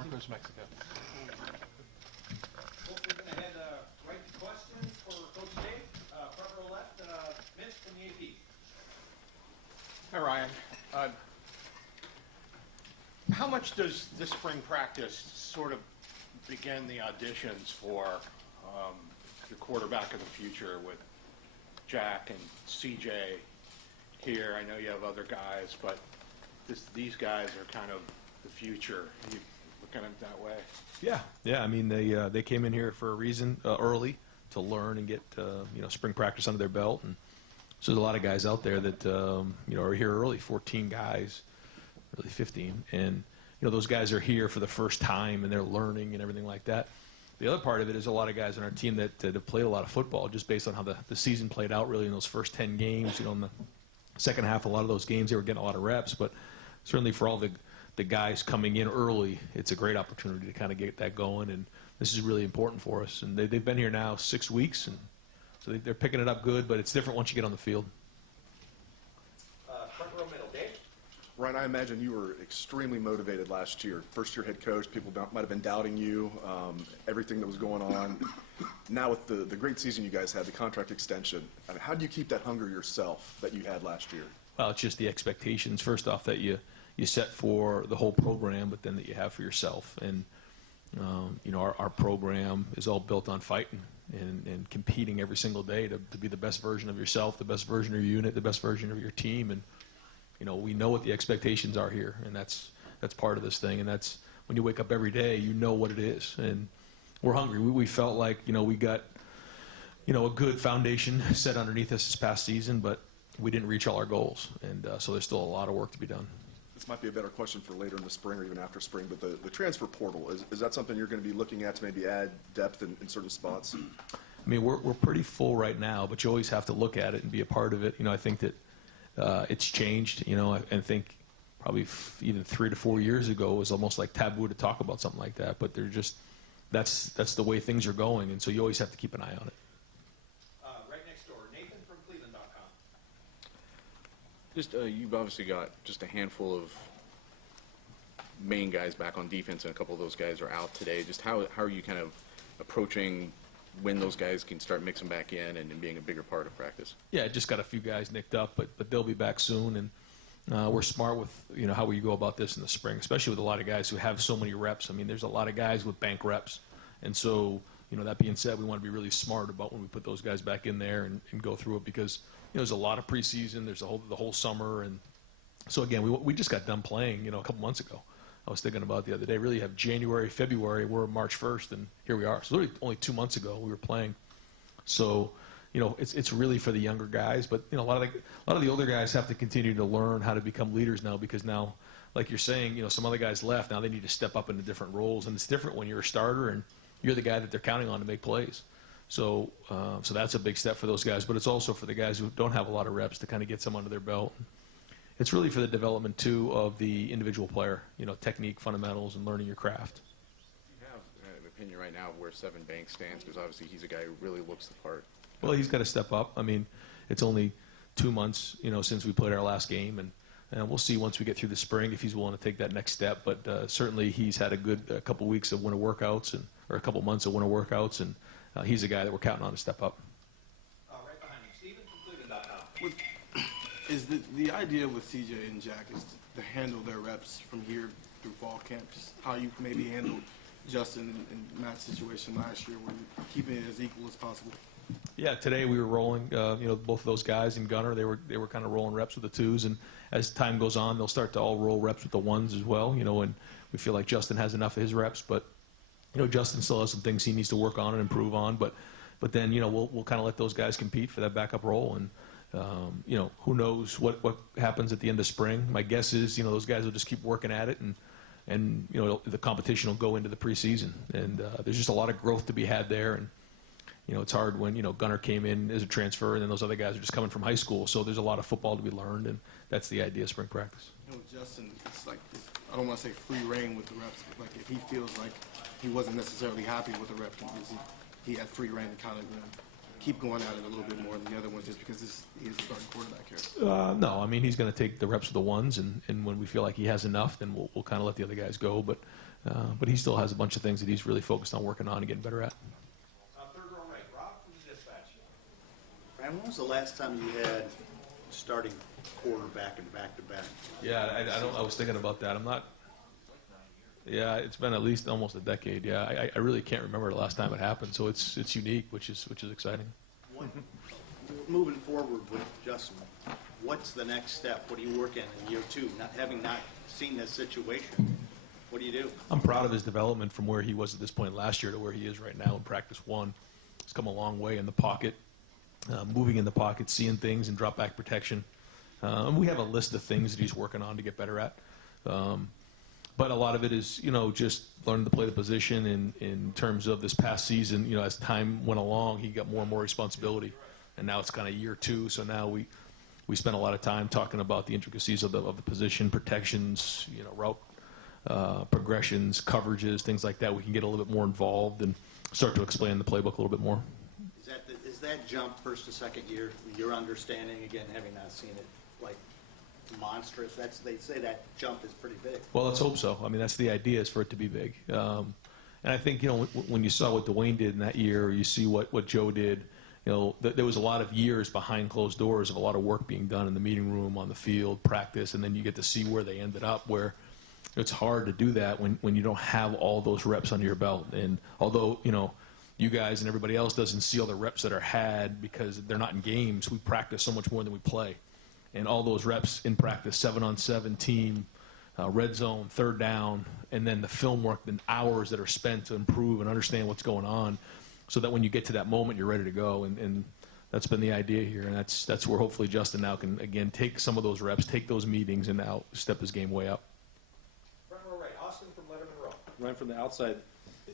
Marcos, Mexico. Well, we're going to head right to questions for Coach Dave. Front row left, Mitch from the AP. Hi, Ryan. How much does this spring practice sort of begin the auditions for the quarterback of the future with Jack and CJ here? I know you have other guys, but these guys are kind of the future. You looking at it that way? Yeah. I mean, they came in here for a reason early to learn and get spring practice under their belt, and so there's a lot of guys out there that are here early. 14 guys, really 15, and those guys are here for the first time and they're learning and everything like that. The other part of it is a lot of guys on our team that have played a lot of football just based on how the season played out really in those first 10 games. In the second half, a lot of those games they were getting a lot of reps, but certainly for all the guys coming in early, it's a great opportunity to kind of get that going, and this is really important for us. And they've been here now 6 weeks, and so they're picking it up good, but it's different once you get on the field. Front row middle, Dave. Ryan, I imagine you were extremely motivated last year. First-year head coach, people might have been doubting you, everything that was going on. Now with the great season you guys had, the contract extension, I mean, how do you keep that hunger yourself that you had last year? Well, it's just the expectations, first off, that you set for the whole program, but then that you have for yourself. And, our program is all built on fighting and competing every single day to be the best version of yourself, the best version of your unit, the best version of your team. And, we know what the expectations are here, and that's part of this thing. And that's when you wake up every day, you know what it is. And we're hungry. We felt like, we got, a good foundation set underneath us this past season, but we didn't reach all our goals. And so there's still a lot of work to be done. This might be a better question for later in the spring or even after spring, but the transfer portal, is that something you're going to be looking at to maybe add depth in certain spots? I mean, we're pretty full right now, but you always have to look at it and be a part of it. I think that it's changed. I think probably even 3 to 4 years ago it was almost like taboo to talk about something like that. But that's the way things are going, and so you always have to keep an eye on it. Right next door, Nathan from Cleveland.com. Just you've obviously got just a handful of main guys back on defense, and a couple of those guys are out today. Just how are you kind of approaching when those guys can start mixing back in and being a bigger part of practice? Yeah, just got a few guys nicked up, but they'll be back soon. And we're smart with how we go about this in the spring, especially with a lot of guys who have so many reps. I mean, there's a lot of guys with bank reps, and so that being said, we want to be really smart about when we put those guys back in there and go through it, because there's a lot of preseason, there's the whole summer, and so again, we just got done playing a couple months ago. I was thinking about the other day. Really, you have January, February. We're March 1st, and here we are. So literally only 2 months ago we were playing. So it's really for the younger guys, but a lot of the older guys have to continue to learn how to become leaders now, because now, like you're saying, some other guys left. Now they need to step up into different roles, and it's different when you're a starter and you're the guy that they're counting on to make plays. So so that's a big step for those guys, but it's also for the guys who don't have a lot of reps to kind of get some under their belt. It's really for the development, too, of the individual player, technique, fundamentals, and learning your craft. You have an opinion right now of where Seven Banks stands, because obviously he's a guy who really looks the part. Well, he's got to step up. I mean, it's only 2 months, since we played our last game, and we'll see once we get through the spring if he's willing to take that next step. But certainly he's had a couple weeks of winter workouts, or a couple months of winter workouts, and he's a guy that we're counting on to step up. Right behind you, Stephen from Cleveland.com. Is the idea with CJ and Jack is to handle their reps from here through fall camp, just how you maybe handled Justin and Matt's situation last year, where you're keeping it as equal as possible? Yeah, today we were rolling, both of those guys and Gunner, they were kind of rolling reps with the twos, and as time goes on, they'll start to all roll reps with the ones as well, and we feel like Justin has enough of his reps, but, Justin still has some things he needs to work on and improve on, but then, we'll kind of let those guys compete for that backup role, and who knows what happens at the end of spring. My guess is, those guys will just keep working at it, and the competition will go into the preseason. And there's just a lot of growth to be had there. And, it's hard when, Gunner came in as a transfer, and then those other guys are just coming from high school. So there's a lot of football to be learned, and that's the idea of spring practice. Justin, it's like, I don't want to say free reign with the reps, but like if he feels like he wasn't necessarily happy with the reps, he had free reign to kind of, keep going at it a little bit more than the other ones, just because he's the starting quarterback here? No, I mean, he's going to take the reps of the ones, and when we feel like he has enough, then we'll kind of let the other guys go. But But he still has a bunch of things that he's really focused on working on and getting better at. Third row right, Rob from the Dispatch. Ryan, when was the last time you had starting quarterback and back-to-back? Yeah, I was thinking about that. I'm not. Yeah, it's been at least almost a decade. Yeah, I really can't remember the last time it happened. So it's unique, which is exciting. Moving forward with Justin, what's the next step? What are you working in year two? Not seen this situation, what do you do? I'm proud of his development from where he was at this point last year to where he is right now in practice one. He's come a long way in the pocket, moving in the pocket, seeing things and drop back protection. And we have a list of things that he's working on to get better at. But a lot of it is, just learning to play the position in terms of this past season. As time went along, he got more and more responsibility. And now it's kind of year two, so now we spend a lot of time talking about the intricacies of the position, protections, route progressions, coverages, things like that. We can get a little bit more involved and start to explain the playbook a little bit more. Is that jump first to second year, your understanding, again, having not seen it, like monstrous? They say that jump is pretty big. Well, let's hope so. I mean, that's the idea, is for it to be big. And I think, when you saw what Dwayne did in that year, or you see what Joe did, there was a lot of years behind closed doors of a lot of work being done in the meeting room, on the field, practice, and then you get to see where they ended up, where it's hard to do that when you don't have all those reps under your belt. And although, you guys and everybody else doesn't see all the reps that are had because they're not in games, we practice so much more than we play. And all those reps in practice, 7-on-7 team, red zone, third down, and then the film work, the hours that are spent to improve and understand what's going on, so that when you get to that moment, you're ready to go. And that's been the idea here. And that's where hopefully Justin now can, again, take some of those reps, take those meetings, and now step his game way up. Front row right, Austin from Letterman Row. Ryan, from the outside,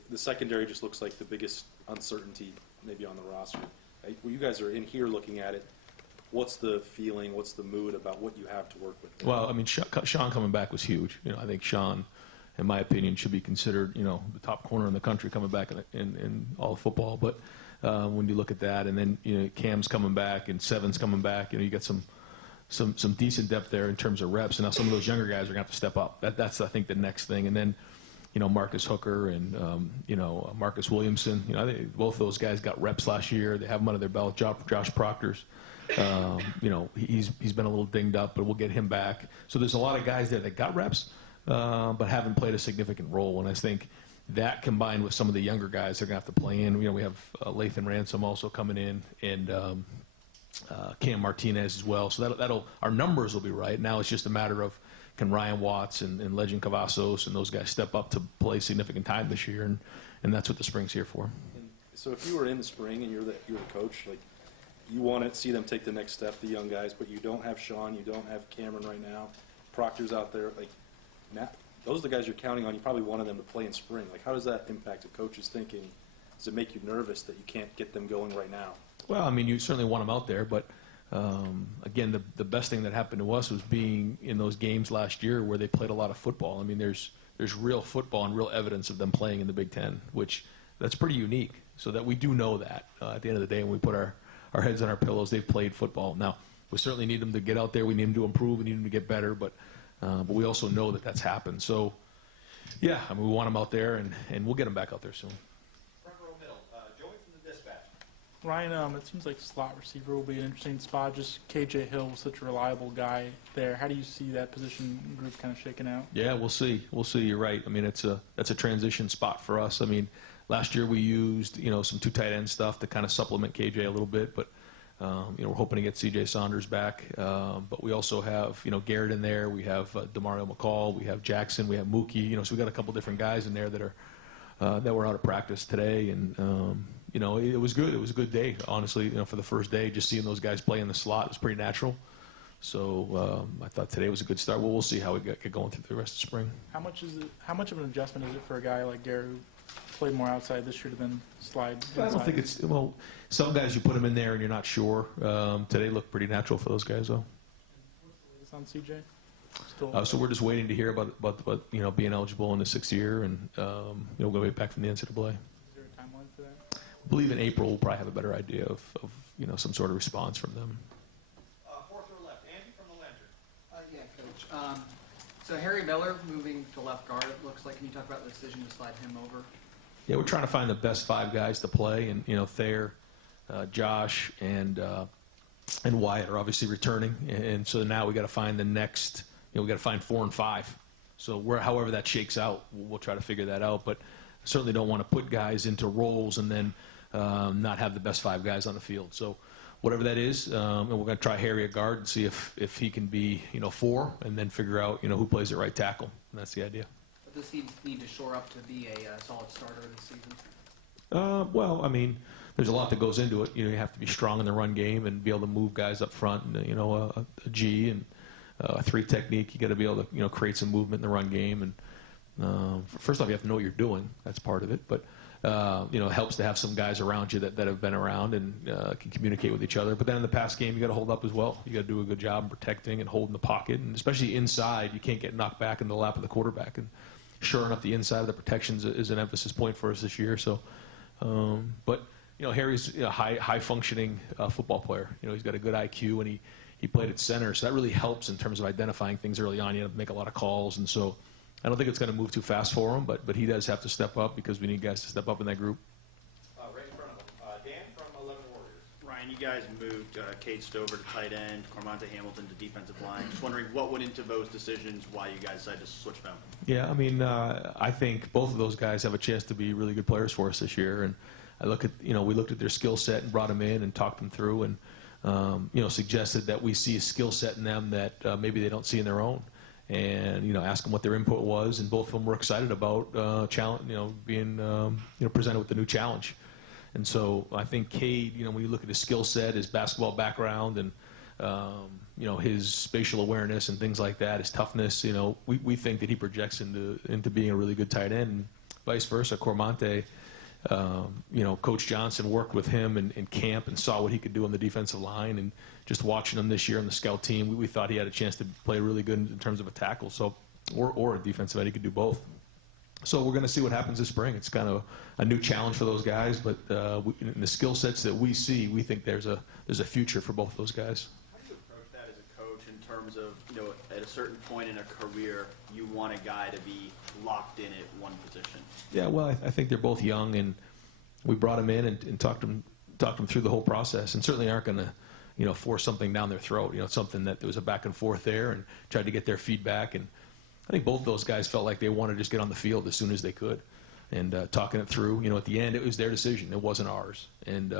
the secondary just looks like the biggest uncertainty maybe on the roster. Well, you guys are in here looking at it. What's the feeling? What's the mood about what you have to work with? Well, I mean, Sean coming back was huge. I think Sean, in my opinion, should be considered, the top corner in the country coming back in all of football. But when you look at that, and then Cam's coming back and Seven's coming back, you got some decent depth there in terms of reps. And now some of those younger guys are going to have to step up. That's I think the next thing. And then Marcus Hooker and Marcus Williamson. I think both of those guys got reps last year. They have them under their belt. Josh Proctor's. He's been a little dinged up, but we'll get him back. So there's a lot of guys there that got reps, but haven't played a significant role. And I think that combined with some of the younger guys, they're going to have to play in. We have Lathan Ransom also coming in, and Cam Martinez as well. So that'll our numbers will be right. Now it's just a matter of, can Ryan Watts and Legend Cavazos and those guys step up to play significant time this year, and that's what the spring's here for. And so if you were in the spring and you're the coach, like, you want to see them take the next step, the young guys, but you don't have Sean, you don't have Cameron right now, Proctor's out there. Like, now, those are the guys you're counting on. You probably wanted them to play in spring. Like, how does that impact a coach's thinking? Does it make you nervous that you can't get them going right now? Well, I mean, you certainly want them out there, but again, the best thing that happened to us was being in those games last year where they played a lot of football. I mean, there's real football and real evidence of them playing in the Big Ten, which that's pretty unique. So that we do know that at the end of the day, when we put our heads on our pillows, they've played football. Now, we certainly need them to get out there. We need them to improve. We need them to get better. But we also know that that's happened. So, yeah, I mean, we want them out there, and we'll get them back out there soon. Front row middle, Joey from the Dispatch. Ryan, it seems like slot receiver will be an interesting spot. Just KJ Hill was such a reliable guy there. How do you see that position group kind of shaking out? Yeah, we'll see. We'll see. You're right. I mean, that's a transition spot for us. I mean, last year we used some two tight end stuff to kind of supplement KJ a little bit, but we're hoping to get CJ Saunders back. But we also have Garrett in there. We have Demario McCall. We have Jackson. We have Mookie. So we got a couple different guys in there that are that were out of practice today, and it was good. It was a good day, honestly. For the first day, just seeing those guys play in the slot was pretty natural. So I thought today was a good start. Well, we'll see how we get going through the rest of spring. How much of an adjustment is it for a guy like Garrett who played more outside this year to then slide inside? I don't think it's some guys you put them in there and you're not sure. Today looked pretty natural for those guys, though. What's the latest on CJ? Still So we're just waiting to hear about being eligible in the 6th year, and we'll go back from the NCAA. Is there a timeline for that? I believe in April we'll probably have a better idea of some sort of response from them. Fourth row left, Andy from the Ledger. Yeah, Coach. So Harry Miller moving to left guard, it looks like. Can you talk about the decision to slide him over? Yeah, we're trying to find the best 5 guys to play, and Thayer, Josh, and Wyatt are obviously returning, and so now we got to find the next. We got to find 4 and 5. So however that shakes out, we'll try to figure that out. But certainly don't want to put guys into roles and then not have the best 5 guys on the field. So whatever that is, and we're going to try Harry at guard and see if he can be 4, and then figure out who plays at right tackle. And that's the idea. But does he need to shore up to be a solid starter this season? Well, I mean, there's a lot that goes into it. You have to be strong in the run game and be able to move guys up front. And, a G and a 3 technique. You got to be able to create some movement in the run game. And first off, you have to know what you're doing. That's part of it. But it helps to have some guys around you that have been around and can communicate with each other. But then in the pass game, you got to hold up as well. You got to do a good job in protecting and holding the pocket, and especially inside, you can't get knocked back in the lap of the quarterback. And shoring up the inside of the protections is an emphasis point for us this year. So, but Harry's a high functioning football player. He's got a good IQ, and he played at center, so that really helps in terms of identifying things early on. You have to make a lot of calls, and so I don't think it's going to move too fast for him, but he does have to step up because we need guys to step up in that group. Right in front of him. Dan from 11 Warriors. Ryan, you guys moved Cade Stover to tight end, Cormonte Hamilton to defensive line. Just wondering what went into those decisions, why you guys decided to switch them. Yeah, I mean, I think both of those guys have a chance to be really good players for us this year. And I look at, we looked at their skill set and brought them in and talked them through and, suggested that we see a skill set in them that maybe they don't see in their own. And, ask them what their input was. And both of them were excited about challenge, being, presented with the new challenge. And so I think Cade, when you look at his skill set, his basketball background, and his spatial awareness and things like that, his toughness, we think that he projects into being a really good tight end. And vice versa, Cormonte, Coach Johnson worked with him in camp and saw what he could do on the defensive line. And just watching him this year on the scout team, we thought he had a chance to play really good in terms of a tackle, or a defensive end. He could do both. So we're going to see what happens this spring. It's kind of a new challenge for those guys, but in the skill sets that we see, we think there's a future for both those guys. How do you approach that as a coach in terms of, at a certain point in a career, you want a guy to be locked in at one position? Yeah, well, I think they're both young, and we brought them in and talked them through the whole process, and certainly aren't going to, force something down their throat. Something that there was a back and forth there, and tried to get their feedback. And I think both those guys felt like they wanted to just get on the field as soon as they could, and talking it through. At the end, it was their decision; it wasn't ours. And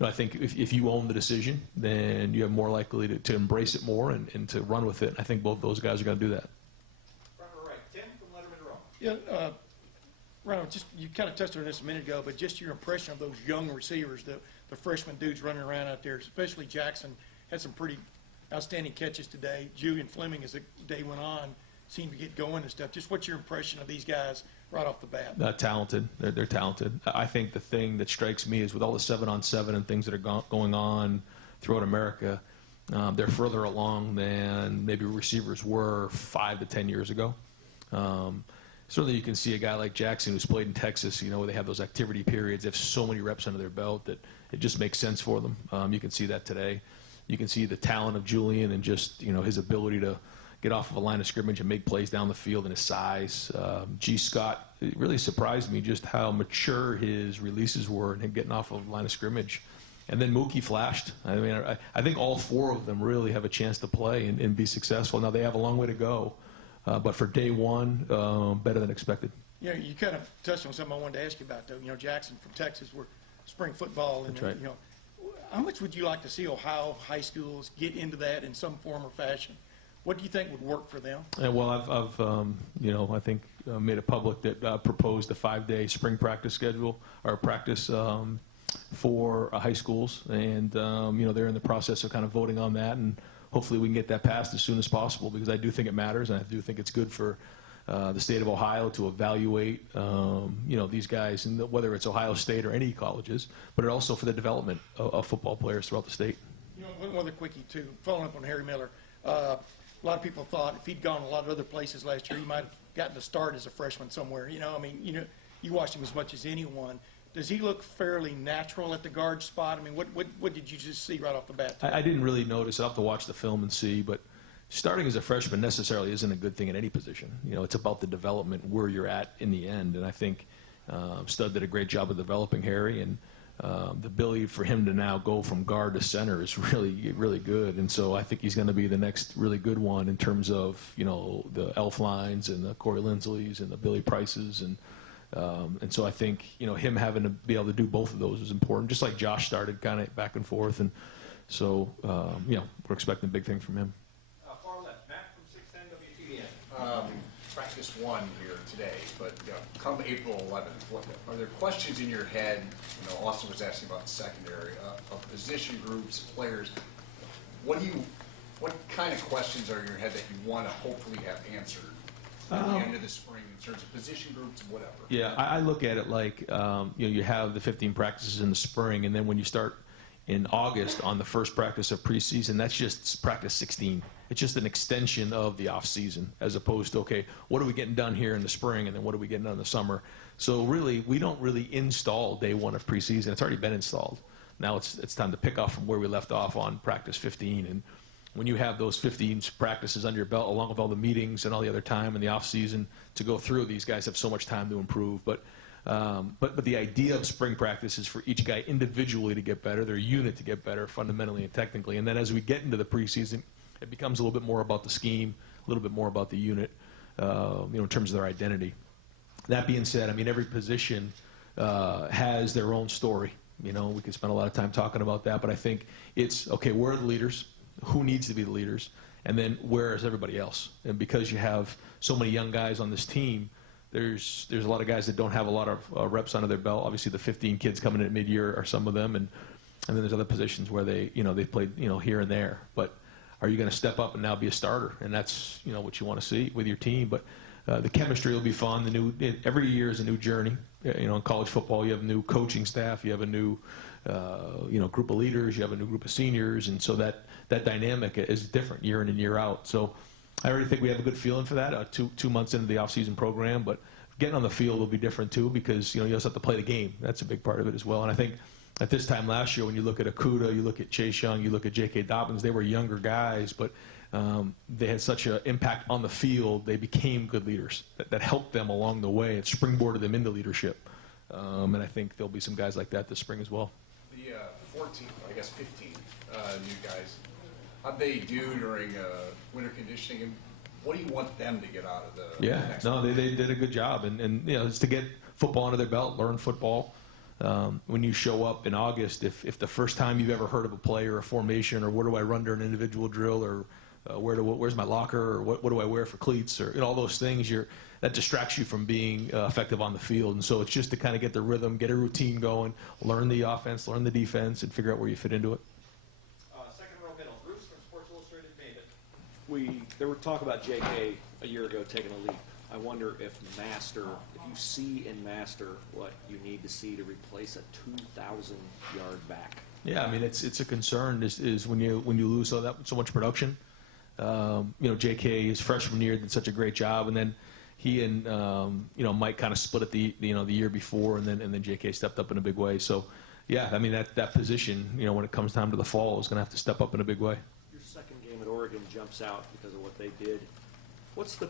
I think if you own the decision, then you're more likely to embrace it more and to run with it. And I think both those guys are going to do that. Front row right. Tim from Letterman Row. Yeah, Ron, you kind of touched on this a minute ago, but just your impression of those young receivers, the freshman dudes running around out there, especially Jackson, had some pretty outstanding catches today. Julian Fleming, as the day went on, seemed to get going and stuff. Just what's your impression of these guys right off the bat? Talented. They're talented. I think the thing that strikes me is with all the 7-on-7 and things that are going on throughout America, they're further along than maybe receivers were 5 to 10 years ago. Certainly you can see a guy like Jackson who's played in Texas, where they have those activity periods. They have so many reps under their belt that it just makes sense for them. You can see that today. You can see the talent of Julian and just, his ability to get off of a line of scrimmage and make plays down the field, and his size. G. Scott, it really surprised me just how mature his releases were and him getting off of the line of scrimmage. And then Mookie flashed. I mean, I think all 4 of them really have a chance to play and be successful. Now, they have a long way to go. But for day one, better than expected. You kind of touched on something I wanted to ask you about, though. Jackson from Texas, where spring football, and That's right. How much would you like to see Ohio high schools get into that in some form or fashion? What do you think would work for them? Well, I've I think made it public that proposed a 5-day spring practice schedule or practice for high schools, and they're in the process of kind of voting on that, and hopefully we can get that passed as soon as possible, because I do think it matters, and I do think it's good for the state of Ohio to evaluate, these guys, and whether it's Ohio State or any colleges, but also for the development of football players throughout the state. One other quickie, too, following up on Harry Miller. A lot of people thought if he'd gone a lot of other places last year, he might have gotten to start as a freshman somewhere. You watched him as much as anyone. Does he look fairly natural at the guard spot? I mean, what did you just see right off the bat? I didn't really notice. I'll have to watch the film and see, but starting as a freshman necessarily isn't a good thing in any position. You know, it's about the development where you're at in the end. And I think Stud did a great job of developing Harry, and the ability for him to now go from guard to center is really, really good. And so I think he's going to be the next really good one in terms of, you know, the Elflines and the Corey Linsleys and the Billy Prices. And so I think, you know, him having to be able to do both of those is important, just like Josh started kind of back and forth. And so, you know, we're expecting a big thing from him. Far left, Matt from 610 WTVN. Practice one here today, but come April 11th, are there questions in your head? You know, Austin was asking about the secondary of position groups, players. What kind of questions are in your head that you want to hopefully have answered at the end of the spring in terms of position groups, whatever? Yeah, I look at it like, you know, you have the 15 practices in the spring, and then when you start in August on the first practice of preseason, that's just practice 16. It's just an extension of the off season, as opposed to, okay, what are we getting done here in the spring, and then what are we getting done in the summer? So really, we don't really install day one of preseason. It's already been installed. Now it's time to pick up from where we left off on practice 15. And when you have those 15 practices under your belt, along with all the meetings and all the other time in the off season to go through, these guys have so much time to improve. But the idea of spring practice is for each guy individually to get better, their unit to get better fundamentally and technically. And then as we get into the preseason, it becomes a little bit more about the scheme, a little bit more about the unit, you know, in terms of their identity. That being said, I mean, every position has their own story. You know, we could spend a lot of time talking about that, but I think it's, okay, where are the leaders? Who needs to be the leaders? And then where is everybody else? And because you have so many young guys on this team, there's a lot of guys that don't have a lot of reps under their belt. Obviously, the 15 kids coming in at mid-year are some of them, and then there's other positions where they, you know, they've played, you know, here and there. But are you going to step up and now be a starter? And that's, you know, what you want to see with your team. But the chemistry will be fun. Every year is a new journey. You know, in college football, you have a new coaching staff, you have a new, you know, group of leaders, you have a new group of seniors, and so that dynamic is different year in and year out. So I already think we have a good feeling for that. 2 months into the off-season program, but getting on the field will be different too, because, you know, you also have to play the game. That's a big part of it as well. And I think at this time last year, when you look at Akuda, you look at Chase Young, you look at J.K. Dobbins, they were younger guys, but they had such an impact on the field. They became good leaders that helped them along the way. It springboarded them into leadership. And I think there'll be some guys like that this spring as well. The 14, I guess 15 new guys, how'd they do during winter conditioning? And what do you want them to get out of the next no, they did a good job. And you know, it's to get football under their belt, learn football. When you show up in August, if the first time you've ever heard of a play or a formation, or where do I run during an individual drill, or where's my locker, or what do I wear for cleats, or, you know, all those things, that distracts you from being effective on the field. And so it's just to kind of get the rhythm, get a routine going, learn the offense, learn the defense, and figure out where you fit into it. Second row middle, Bruce from Sports Illustrated David. There were talk about J.K. a year ago taking a leap. I wonder if you see in Master what you need to see to replace a 2,000-yard back. Yeah, I mean, it's a concern is when you lose so much production. You know, J.K. his freshman year did such a great job, and then he and you know, Mike kind of split it the year before, and then J.K. stepped up in a big way. So, yeah, I mean, that position, you know, when it comes time to the fall, is going to have to step up in a big way. Your second game at Oregon jumps out because of what they did. What's the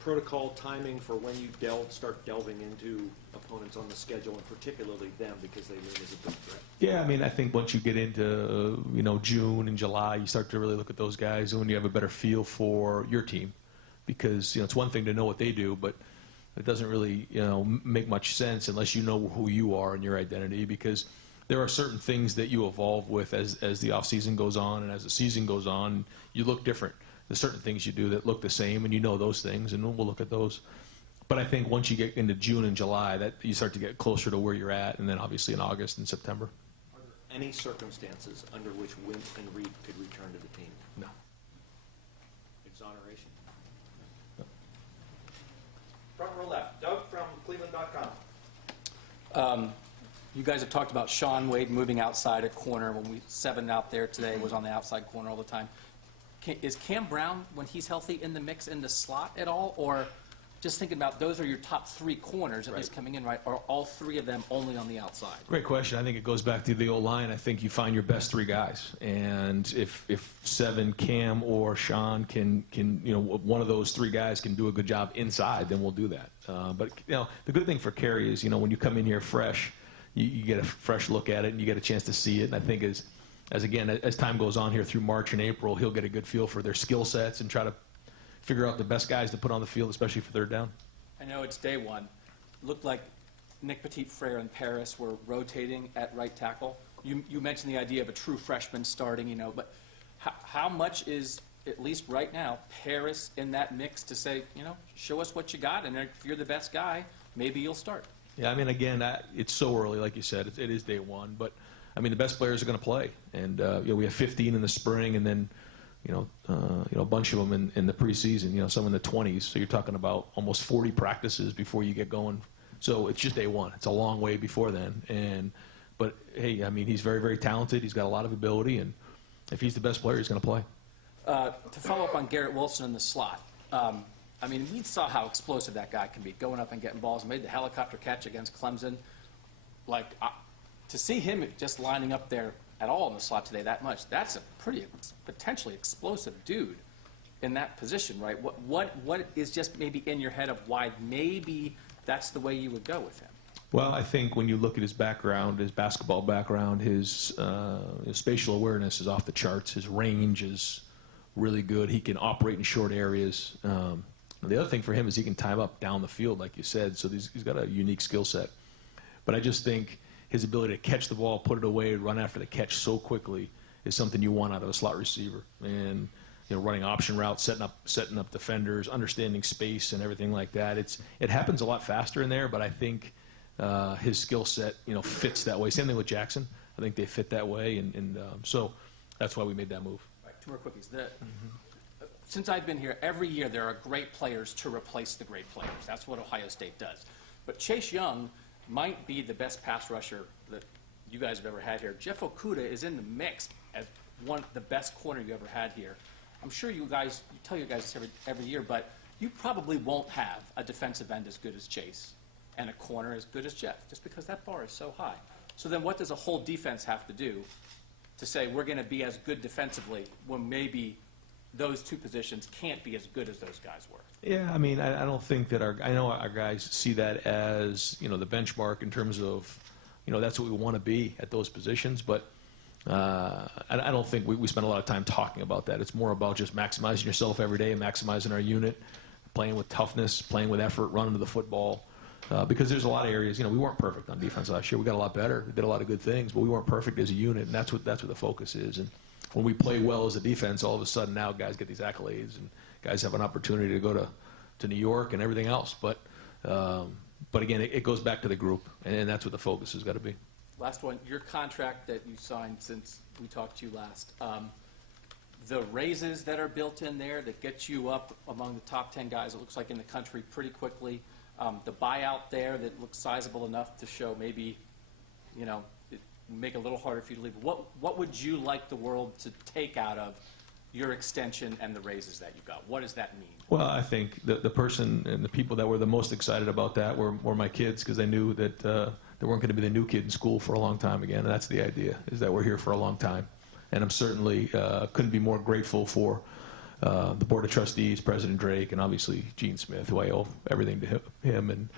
protocol timing for when you start delving into opponents on the schedule, and particularly them, because they loom as a big threat? Yeah, I mean, I think once you get into, you know, June and July, you start to really look at those guys, and when you have a better feel for your team, because, you know, it's one thing to know what they do, but it doesn't really, you know, make much sense unless you know who you are and your identity, because there are certain things that you evolve with as the off season goes on, and as the season goes on, you look different. There's certain things you do that look the same, and you know those things, and we'll look at those. But I think once you get into June and July, that you start to get closer to where you're at, and then obviously in August and September. Are there any circumstances under which Wimp and Reed could return to the team? No. Exoneration? No. Front row left, Doug from Cleveland.com. You guys have talked about Sean Wade moving outside a corner. When Seven out there today was on the outside corner all the time. Is Cam Brown, when he's healthy, in the mix in the slot at all, or just thinking about those are your top 3 corners, at least coming in, right? Are all 3 of them only on the outside? Great question. I think it goes back to the old line. I think you find your best 3 guys, and if 7, Cam or Sean can one of those 3 guys can do a good job inside, then we'll do that. But the good thing for Kerry is when you come in here fresh, you get a fresh look at it and you get a chance to see it. And I think as time goes on here through March and April, he'll get a good feel for their skill sets and try to figure out the best guys to put on the field, especially for third down. I know it's day one. Looked like Nick Petit-Frere and Paris were rotating at right tackle. You mentioned the idea of a true freshman starting, but how much is, at least right now, Paris in that mix to say, show us what you got, and if you're the best guy, maybe you'll start? Yeah, again, it's so early, like you said. It is day one, but the best players are going to play, and we have 15 in the spring, and then a bunch of them in the preseason, some in the 20s. So you're talking about almost 40 practices before you get going. So it's just day one. It's a long way before then. But hey, he's very, very talented. He's got a lot of ability, and if he's the best player, he's going to play. To follow up on Garrett Wilson in the slot, we saw how explosive that guy can be, going up and getting balls. Made the helicopter catch against Clemson. To see him just lining up there at all in the slot today that much, that's a pretty potentially explosive dude in that position, right? What is just maybe in your head of why maybe that's the way you would go with him? Well, I think when you look at his background, his basketball background, his spatial awareness is off the charts. His range is really good. He can operate in short areas. The other thing for him is he can time up down the field, like you said, so he's got a unique skill set. But I just think his ability to catch the ball, put it away, run after the catch so quickly is something you want out of a slot receiver. And running option routes, setting up defenders, understanding space and everything like that. It happens a lot faster in there, but I think his skill set fits that way. Same thing with Jackson. I think they fit that way, and so that's why we made that move. Right, 2 more quickies. Since I've been here, every year there are great players to replace the great players. That's what Ohio State does. But Chase Young might be the best pass rusher that you guys have ever had here. Jeff Okudah is in the mix as the best corner you ever had here. I'm sure you tell your guys this every year, but you probably won't have a defensive end as good as Chase and a corner as good as Jeff, just because that bar is so high. So then what does a whole defense have to do to say we're going to be as good defensively when maybe those 2 positions can't be as good as those guys were? Yeah, I don't think that I know our guys see that as, the benchmark in terms of, that's what we want to be at those positions, but I don't think we spend a lot of time talking about that. It's more about just maximizing yourself every day and maximizing our unit, playing with toughness, playing with effort, running to the football, because there's a lot of areas, we weren't perfect on defense last year. We got a lot better. We did a lot of good things, but we weren't perfect as a unit, and that's what the focus is. And when we play well as a defense, all of a sudden now guys get these accolades and guys have an opportunity to go to New York and everything else. But again, it goes back to the group, and that's what the focus has got to be. Last one, your contract that you signed since we talked to you last, the raises that are built in there that get you up among the top 10 guys, it looks like in the country pretty quickly, the buyout there that looks sizable enough to show maybe, make it a little harder for you to leave. What would you like the world to take out of your extension and the raises that you got? What does that mean? Well, I think the person and the people that were the most excited about that were my kids, because they knew that they weren't going to be the new kid in school for a long time again. And that's the idea, is that we're here for a long time. And I'm certainly couldn't be more grateful for the Board of Trustees, President Drake, and obviously Gene Smith, who I owe everything to him, and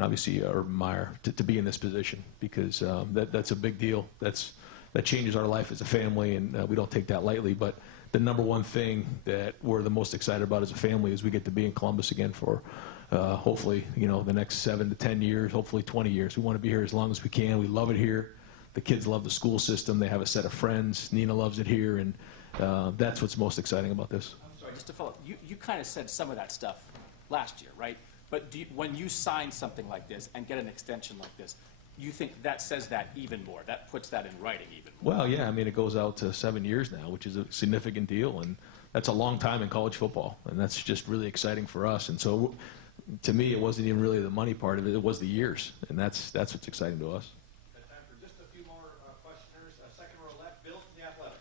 obviously Urban Meyer to be in this position, because that's a big deal. That changes our life as a family, and we don't take that lightly. But the number one thing that we're the most excited about as a family is we get to be in Columbus again for hopefully the next 7 to 10 years, hopefully 20 years. We want to be here as long as we can. We love it here. The kids love the school system. They have a set of friends. Nina loves it here, and that's what's most exciting about this. I'm sorry, just to follow up, you kind of said some of that stuff last year, right? But when you sign something like this and get an extension like this, you think that says that even more? That puts that in writing even more? Well, yeah. It goes out to 7 years now, which is a significant deal, and that's a long time in college football, and that's just really exciting for us. And so, to me, it wasn't even really the money part of it; it was the years, and that's what's exciting to us. Got time for just a few more questioners. Second row left, Bill from The Athletic.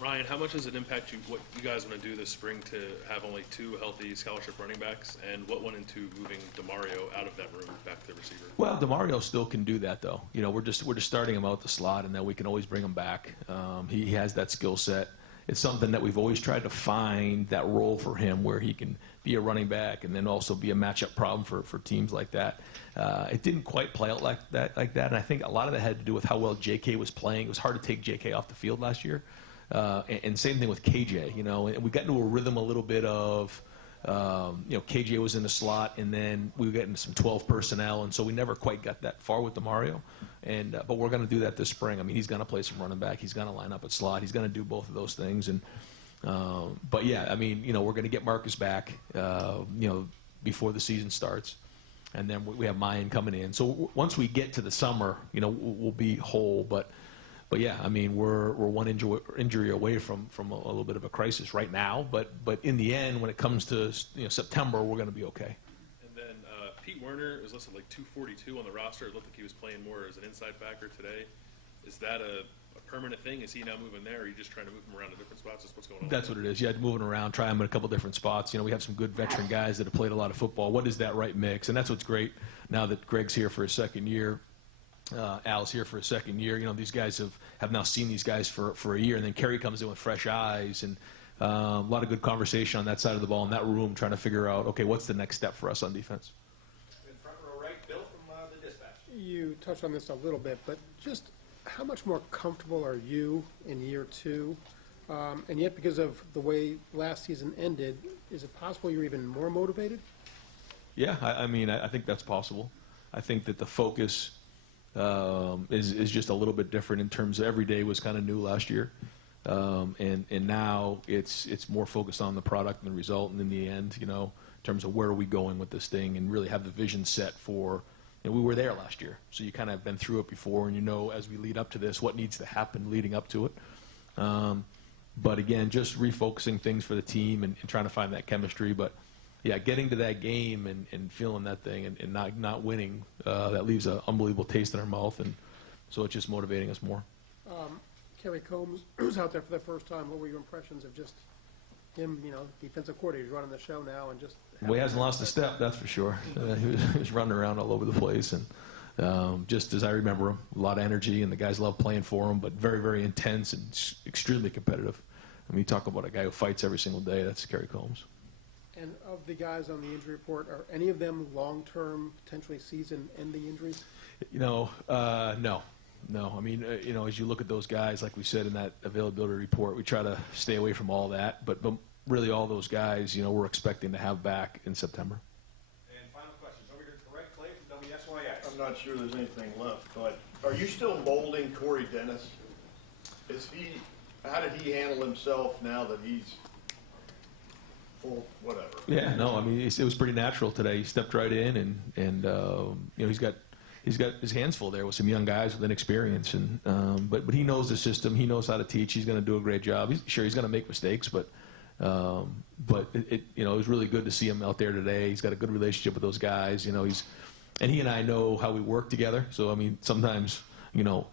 Ryan, how much does it impact you, what you guys want to do this spring to have only 2 healthy scholarship running backs, and what went into moving DeMario out of that room back to the receiver? Well, DeMario still can do that, though. You know, we're just starting him out the slot, and then we can always bring him back. He has that skill set. It's something that we've always tried to find that role for him where he can be a running back and then also be a matchup problem for teams like that. It didn't quite play out like that, and I think a lot of that had to do with how well J.K. was playing. It was hard to take J.K. off the field last year. And same thing with KJ, you know, and we got into a rhythm a little bit of, you know, KJ was in the slot, and then we got into some 12 personnel, and so we never quite got that far with DeMario. And but we're going to do that this spring. I mean, he's going to play some running back. He's going to line up at slot. He's going to do both of those things. And but yeah, I mean, you know, we're going to get Marcus back, you know, before the season starts, and then we have Mayan coming in. So once we get to the summer, you know, we'll be whole, but. But yeah, I mean, we're one injury away from a little bit of a crisis right now. But in the end, when it comes to, you know, September, we're going to be okay. And then Pete Werner is listed like 242 on the roster. It looked like he was playing more as an inside backer today. Is that a permanent thing? Is he now moving there, or are you just trying to move him around to different spots? What's going on? That's what it is. Yeah, moving around, try him in a couple different spots. You know, we have some good veteran guys that have played a lot of football. What is that right mix? And that's what's great now that Greg's here for his second year. Al's here for a second year. You know, these guys have now seen these guys for a year, and then Kerry comes in with fresh eyes, and a lot of good conversation on that side of the ball in that room, trying to figure out, okay, what's the next step for us on defense? In front row right, Bill from the Dispatch. You touched on this a little bit, but just how much more comfortable are you in year 2? And yet, because of the way last season ended, is it possible you're even more motivated? Yeah, I mean, I think that's possible. I think that the focus is just a little bit different in terms of every day was kind of new last year. And now it's more focused on the product and the result, and in the end, you know, in terms of where are we going with this thing, and really have the vision set for, you know, we were there last year, so you kind of have been through it before, and you know, as we lead up to this, what needs to happen leading up to it. But again, just refocusing things for the team and trying to find that chemistry. But yeah, getting to that game and feeling that thing and not winning, that leaves an unbelievable taste in our mouth, and so it's just motivating us more. Kerry Combs was out there for the first time. What were your impressions of just him, you know, defensive coordinator? He's running the show now, and just... Well, he hasn't lost a step, that's for sure. He was running around all over the place, and just as I remember him, a lot of energy, and the guys love playing for him, but very, very intense and extremely competitive. I mean, you talk about a guy who fights every single day, that's Kerry Combs. And of the guys on the injury report, are any of them long-term, potentially season-ending injuries? You know, no. I mean, you know, as you look at those guys, like we said in that availability report, we try to stay away from all that. But really, all those guys, you know, we're expecting to have back in September. And final questions. Over here to the right, Clay from WSYX. I'm not sure there's anything left, but are you still molding Corey Dennis? How did he handle himself now that he's full, whatever? Yeah, no, I mean, it was pretty natural today. He stepped right in, and you know, he's got his hands full there with some young guys with experience, and but he knows the system. He knows how to teach. He's going to do a great job. He's going to make mistakes, but it you know, it was really good to see him out there today. He's got a good relationship with those guys. You know, he and I know how we work together. So I mean, sometimes, you know,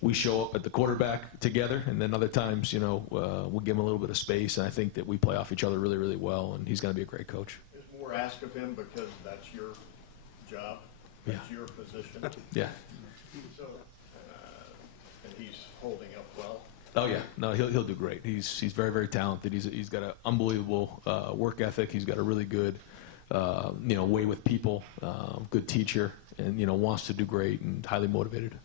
we show up at the quarterback together, and then other times, you know, we'll give him a little bit of space, and I think that we play off each other really, really well, and he's going to be a great coach. There's more asked of him because that's your job, that's your position. Yeah. So, and he's holding up well. Oh yeah, no, he'll do great. He's very, very talented. He's got an unbelievable work ethic. He's got a really good, you know, way with people. Good teacher, and you know, wants to do great and highly motivated.